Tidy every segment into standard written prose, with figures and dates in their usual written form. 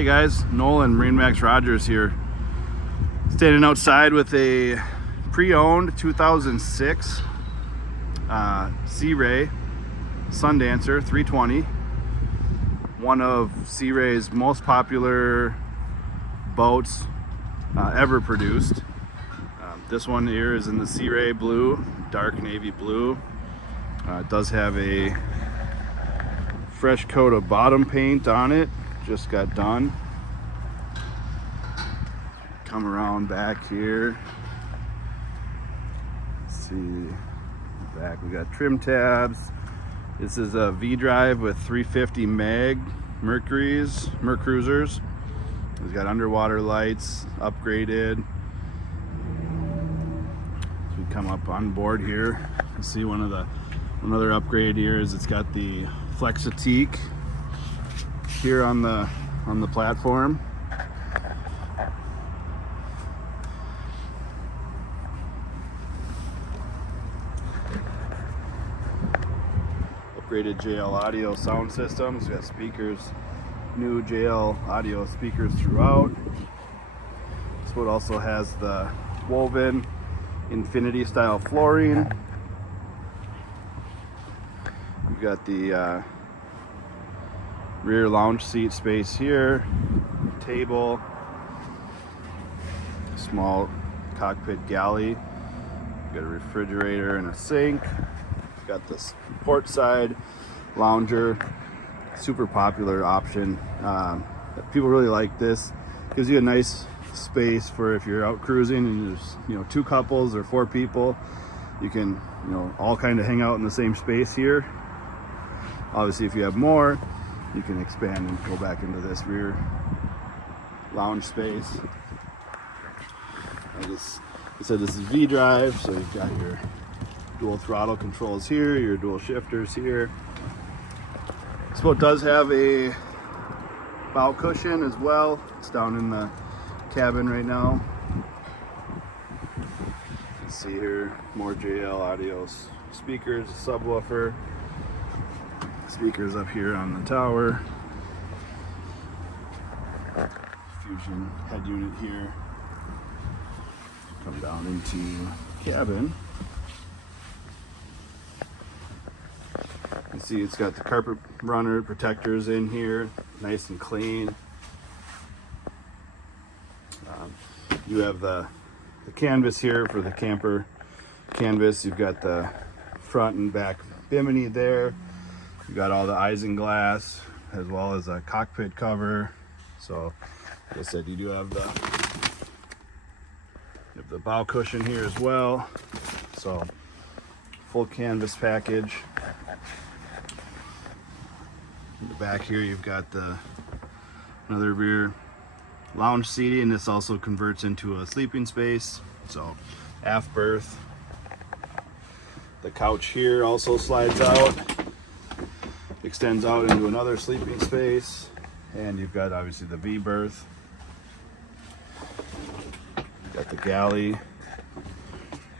Hey guys, Nolan, MarineMax Rogers here. Standing outside with a pre-owned 2006 Sea Ray Sundancer 320. One of Sea Ray's most popular boats ever produced. This one here is in the Sea Ray blue, dark navy blue. It does have a fresh coat of bottom paint on it. Just got done. Come around back here. Let's see, back we got trim tabs. This is a V-drive with 350 mag Mercruisers. It's got underwater lights, upgraded. As we come up on board here, you see another upgrade here is it's got the Flexitique here on the platform. Upgraded JL audio sound systems. We got speakers, new JL audio speakers throughout. This boat also has the woven infinity style flooring. We've got the rear lounge seat space here, table, small cockpit galley. We've got a refrigerator and a sink. We've got this port side lounger, super popular option. People really like this. Gives you a nice space for if you're out cruising and there's two couples or four people. You can all kind of hang out in the same space here. Obviously, if you have more, you can expand and go back into this rear lounge space. I said this is V-drive, so you've got your dual throttle controls here, your dual shifters here. This boat does have a bow cushion as well. It's down in the cabin right now. You can see here more JL audio speakers, a subwoofer. Speakers up here on the tower. Fusion head unit here. Come down into cabin. You see it's got the carpet runner protectors in here, nice and clean. You have the canvas here for the camper canvas. You've got the front and back bimini there. You've got all the isinglass as well as a cockpit cover. So, like I said, you do have the bow cushion here as well. So, full canvas package. In the back here, you've got another rear lounge seating. This also converts into a sleeping space. So, aft berth. The couch here also slides out. Extends out into another sleeping space, and you've got obviously the V berth. You've got the galley,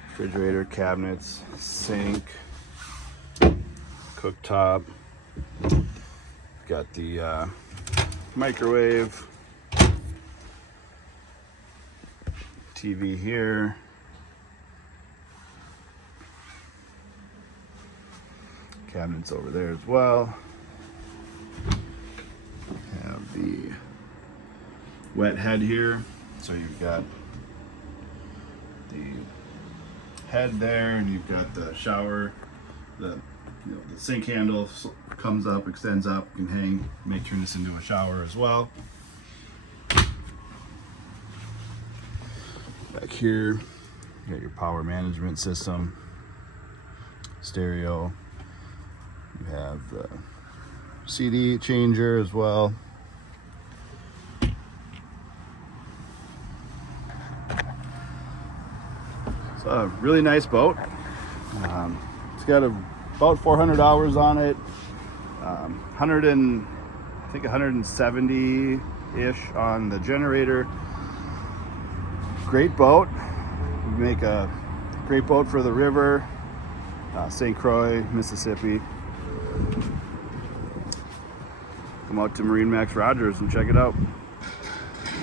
refrigerator, cabinets, sink, cooktop. You've got the microwave, TV here. Cabinets over there as well. Have the wet head here. So you've got the head there, and you've got the shower. The sink handle comes up, extends up, can hang. May turn this into a shower as well. Back here, you got your power management system, stereo. You have the CD changer as well. It's a really nice boat. It's got about 400 hours on it. 170-ish on the generator. Great boat. We make a great boat for the river. St. Croix, Mississippi. Come out to MarineMax Rogers and check it out.